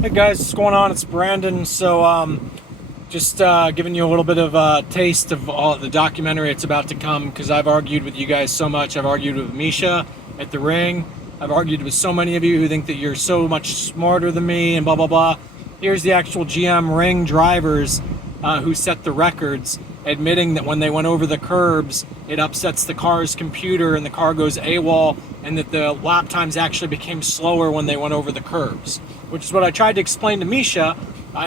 Hey guys, what's going on? It's Brandon. So, just giving you a little bit of a taste of all the documentary it's about to come, because I've argued with you guys so much. I've argued with Misha at the ring. I've argued with so many of you who think that you're so much smarter than me and blah blah blah. Here's the actual GM ring drivers who set the records, admitting that when they went over the curbs, it upsets the car's computer and the car goes AWOL, and that the lap times actually became slower when they went over the curbs, which is what I tried to explain to Misha.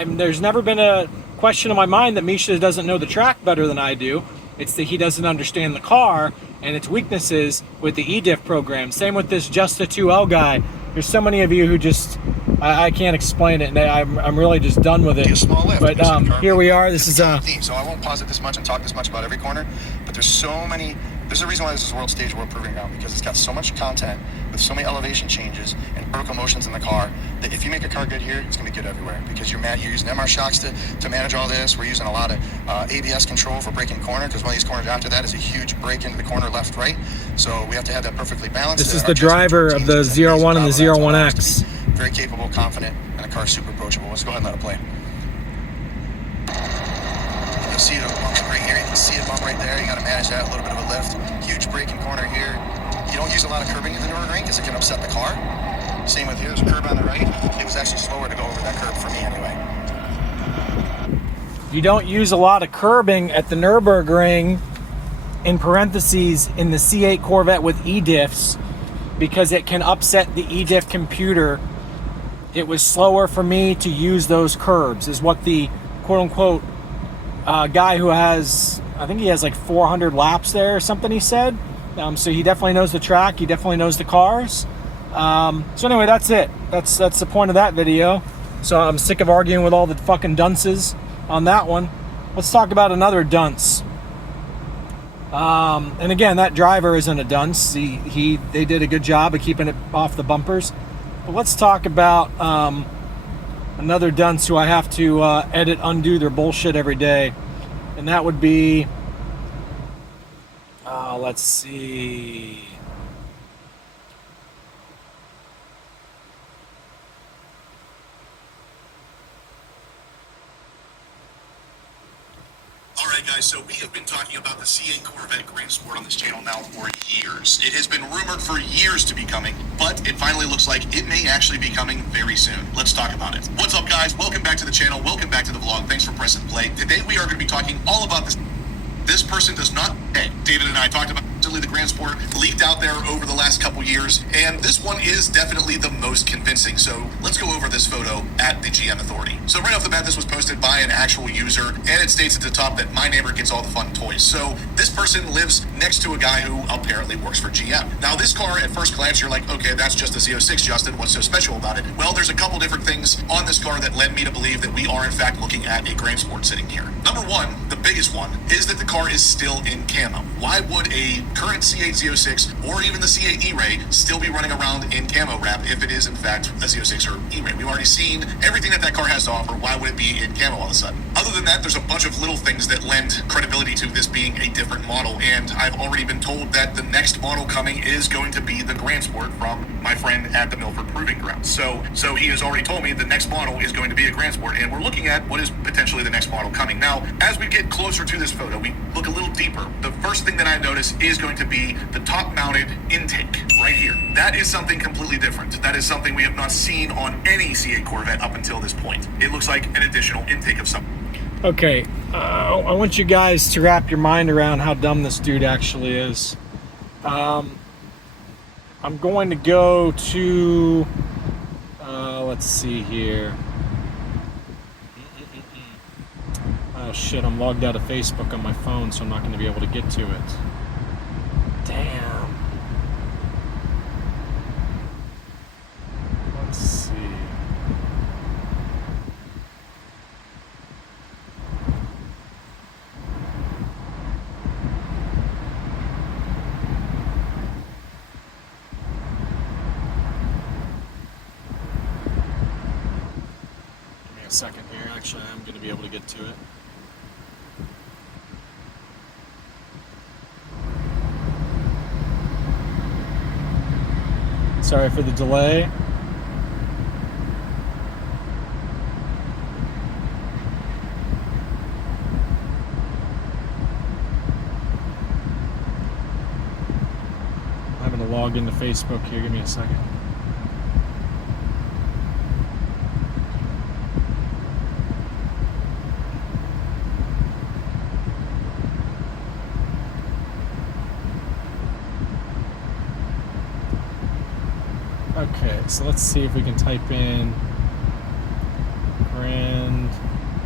There's never been a question in my mind that Misha doesn't know the track better than I do. It's that he doesn't understand the car and its weaknesses with the ediff program. Same with this Just a 2L guy. There's so many of you who just, I can't explain it, and I'm really just done with it. But here we are. This is so I won't pause it this much and talk this much about every corner, but there's so many. There's a reason why this is world stage, world proving ground, because it's got so much content with so many elevation changes and vertical motions in the car that if you make a car good here, it's gonna be good everywhere, because you're using MR shocks to manage all this. We're using a lot of ABS control for braking corner, because one of these corners after that is a huge break into the corner left right. So we have to have that perfectly balanced. This is the driver of the zr1 and the zr1X. Very capable, confident, and the car's super approachable. Let's go ahead and let it play. You'll see it right here. You can see it bump right there. You got to manage that. A little bit of a lift. Huge braking corner here. You don't use a lot of curbing in the Nurburgring because it can upset the car. Same with here. There's a curb on the right. It was actually slower to go over that curb for me anyway. You don't use a lot of curbing at the Nurburgring, in parentheses, in the C8 Corvette with ediffs, because it can upset the ediff computer. It was slower for me to use those curbs, is what the quote-unquote guy who has, I think he has like 400 laps there or something, he said. So he definitely knows the track. He definitely knows the cars. So anyway, that's it. That's the point of that video. So I'm sick of arguing with all the fucking dunces on that one. Let's talk about another dunce. And again, that driver isn't a dunce. They did a good job of keeping it off the bumpers. But let's talk about another dunce who I have to undo their bullshit every day. And that would be, let's see. Alright guys, so we have been talking about the C8 Corvette Grand Sport on this channel now for years. It has been rumored for years to be coming, but it finally looks like it may actually be coming very soon. Let's talk about it. What's up guys? Welcome back to the channel. Welcome back to the vlog. Thanks for pressing play. Today we are going to be talking all about this. This person does not. Hey, David and I talked about the Grand Sport leaked out there over the last couple years, and this one is definitely the most convincing. So let's go over this photo at the GM Authority. So right off the bat, this was posted by an actual user, and it states at the top that my neighbor gets all the fun toys. So this person lives next to a guy who apparently works for GM. Now this car, at first glance, you're like, okay, that's just a Z06, Justin. What's so special about it? Well, there's a couple different things on this car that led me to believe that we are in fact looking at a Grand Sport sitting here. Number one, the biggest one, is that the car is still in camo. Why would a current C8 Z06 or even the C8 E-Ray still be running around in camo wrap if it is in fact a Z06 or E-Ray? We've already seen everything that car has to offer. Why would it be in camo all of a sudden? Other than that, there's a bunch of little things that lend credibility to this being a different model, and I've already been told that the next model coming is going to be the Grand Sport from my friend at the Milford Proving Ground. So he has already told me the next model is going to be a Grand Sport, and we're looking at what is potentially the next model coming. Now, as we get closer to this photo, we look a little deeper. The first thing that I notice is going to be the top-mounted intake right here. That is something completely different. That is something we have not seen on any C8 Corvette up until this point. It looks like an additional intake of something. Okay, I want you guys to wrap your mind around how dumb this dude actually is. I'm going to go to, let's see here. Oh shit, I'm logged out of Facebook on my phone, so I'm not going to be able to get to it. Damn. Let's see. Give me a second here. Actually, I'm going to be able to get to it. Sorry for the delay. log into Facebook here. Give me a second. Okay, so let's see if we can type in Grand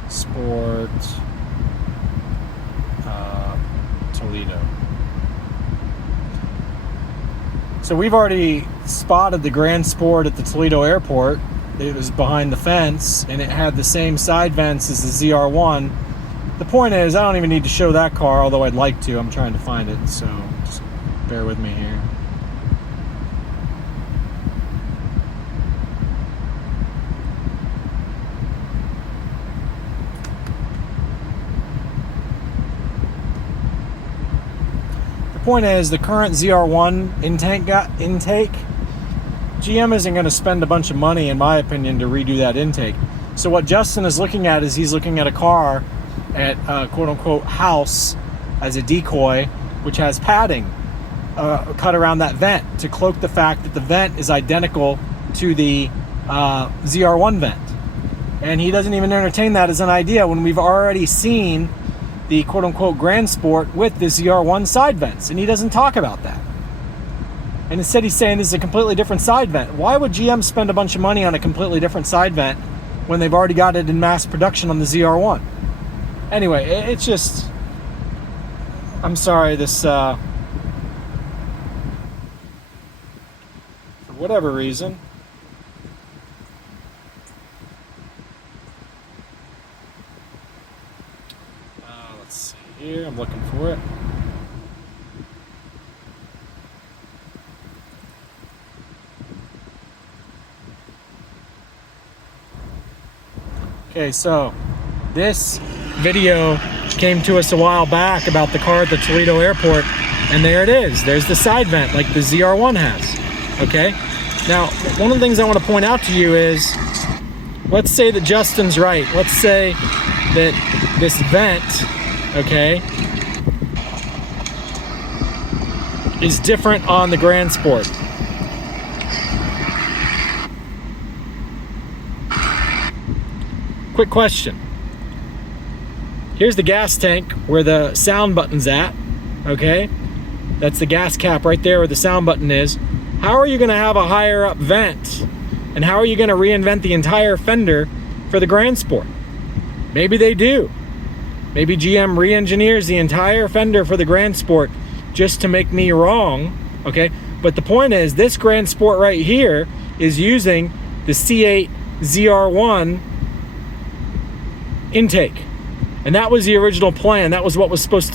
Sport Toledo. So we've already spotted the Grand Sport at the Toledo airport. It was behind the fence and it had the same side vents as the ZR1. The point is, I don't even need to show that car, although I'd like to. I'm trying to find it, so just bear with me here. The point is, the current ZR1 intake, GM isn't going to spend a bunch of money, in my opinion, to redo that intake. So what Justin is looking at is he's looking at a car at quote-unquote house as a decoy, which has padding cut around that vent to cloak the fact that the vent is identical to the ZR1 vent. And he doesn't even entertain that as an idea when we've already seen the quote-unquote Grand Sport with the ZR1 side vents, and he doesn't talk about that. And instead he's saying this is a completely different side vent. Why would GM spend a bunch of money on a completely different side vent when they've already got it in mass production on the ZR1? Anyway, it's just, I'm sorry, this, for whatever reason, let's see here, I'm looking for it. Okay, so this video came to us a while back about the car at the Toledo airport, and there it is. There's the side vent like the ZR1 has, okay? Now, one of the things I want to point out to you is, let's say that Justin's right. Let's say that this vent, okay, is different on the Grand Sport. Quick question. Here's the gas tank where the sound button's at, okay? That's the gas cap right there where the sound button is. How are you gonna have a higher up vent? And how are you gonna reinvent the entire fender for the Grand Sport? Maybe they do. Maybe GM re-engineers the entire fender for the Grand Sport just to make me wrong, okay? But the point is, this Grand Sport right here is using the C8 ZR1 intake, and that was the original plan. That was what was supposed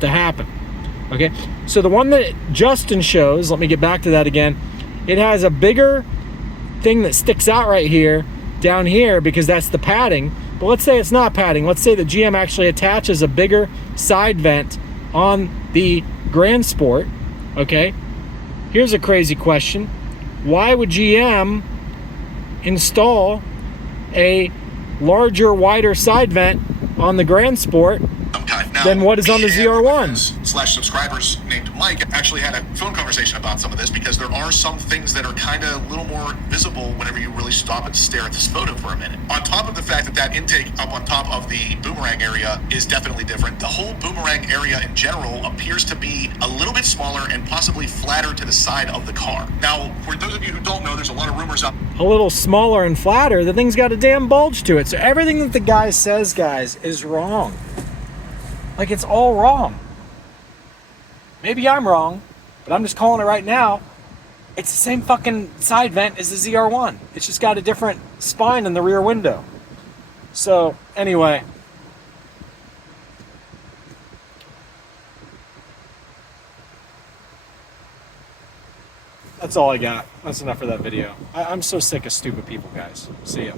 to happen. Okay, so the one that Justin shows, let me get back to that again. It has a bigger thing that sticks out right here, down here, because that's the padding. But let's say it's not padding. Let's say the GM actually attaches a bigger side vent on the Grand Sport. Okay, here's a crazy question: why would GM install a larger, wider side vent on the Grand Sport than what is on the ZR1? Slash subscribers named Mike actually had a phone conversation about some of this, because there are some things that are kind of a little more visible whenever you really stop and stare at this photo for a minute. On top of the fact that that intake up on top of the boomerang area is definitely different, the whole boomerang area in general appears to be a little bit smaller and possibly flatter to the side of the car. Now, for those of you who don't know, there's a lot of rumors out. A little smaller and flatter. The thing's got a damn bulge to it. So everything that the guy says, guys, is wrong. Like, it's all wrong. Maybe I'm wrong, but I'm just calling it right now. It's the same fucking side vent as the ZR1. It's just got a different spine in the rear window. So, anyway. That's all I got. That's enough for that video. I'm so sick of stupid people, guys. See ya.